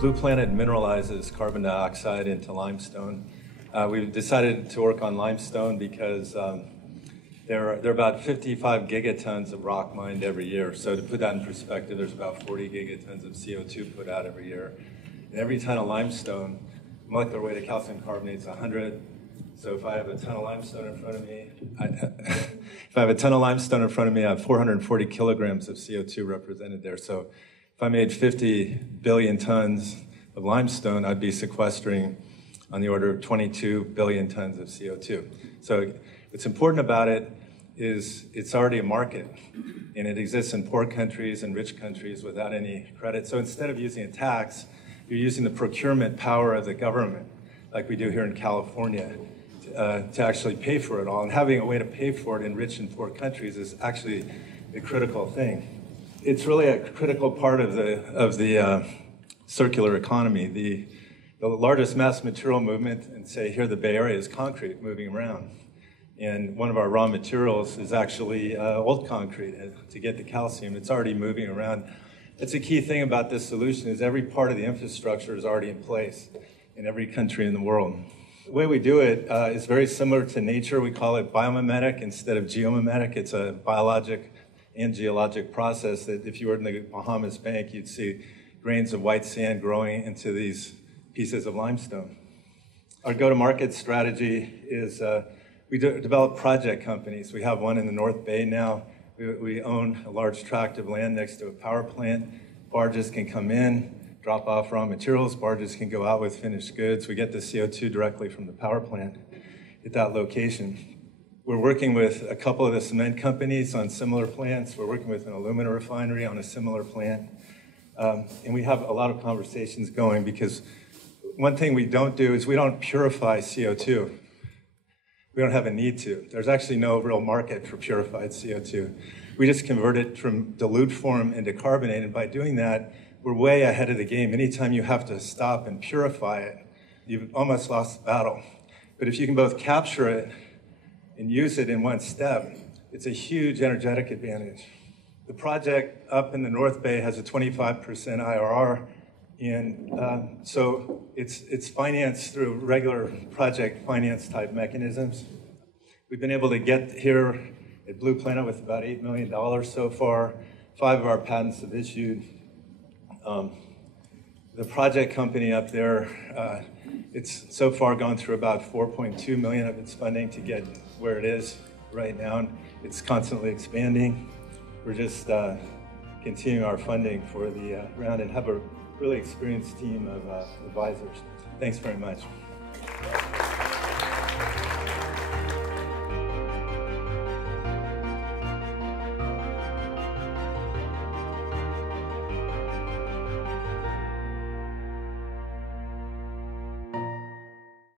Blue Planet mineralizes carbon dioxide into limestone. We've decided to work on limestone because there are about 55 gigatons of rock mined every year. So to put that in perspective, there's about 40 gigatons of CO2 put out every year. And every ton of limestone, molecular weight of calcium carbonate is 100. So if I have a ton of limestone in front of me, I have 440 kilograms of CO2 represented there. So if I made 50 billion tons of limestone, I'd be sequestering on the order of 22 billion tons of CO2. So what's important about it is it's already a market, and it exists in poor countries and rich countries without any credit. So instead of using a tax, you're using the procurement power of the government, like we do here in California, to actually pay for it all. And having a way to pay for it in rich and poor countries is actually a critical thing. It's really a critical part of the circular economy. The largest mass material movement, and say here the Bay Area, is concrete moving around. And one of our raw materials is actually old concrete to get the calcium. It's already moving around. That's a key thing about this solution is every part of the infrastructure is already in place in every country in the world. The way we do it is very similar to nature. We call it biomimetic instead of geomimetic. It's a biologic and geologic process that if you were in the Bahamas Bank, you'd see grains of white sand growing into these pieces of limestone. Our go-to-market strategy is we develop project companies. We have one in the North Bay now. We own a large tract of land next to a power plant. Barges can come in, drop off raw materials. Barges can go out with finished goods. We get the CO2 directly from the power plant at that location. We're working with a couple of the cement companies on similar plants. We're working with an aluminum refinery on a similar plant. And we have a lot of conversations going because one thing we don't do is we don't purify CO2. We don't have a need to. There's actually no real market for purified CO2. We just convert it from dilute form into carbonate, and by doing that, we're way ahead of the game. Anytime you have to stop and purify it, you've almost lost the battle. But if you can both capture it and use it in one step, it's a huge energetic advantage. The project up in the North Bay has a 25% IRR, and so it's financed through regular project finance type mechanisms. We've been able to get here at Blue Planet with about $8 million so far. 5 of our patents have issued. The project company up there, it's so far gone through about 4.2 million of its funding to get where it is right now. It's constantly expanding. We're just continuing our funding for the round and have a really experienced team of advisors. Thanks very much.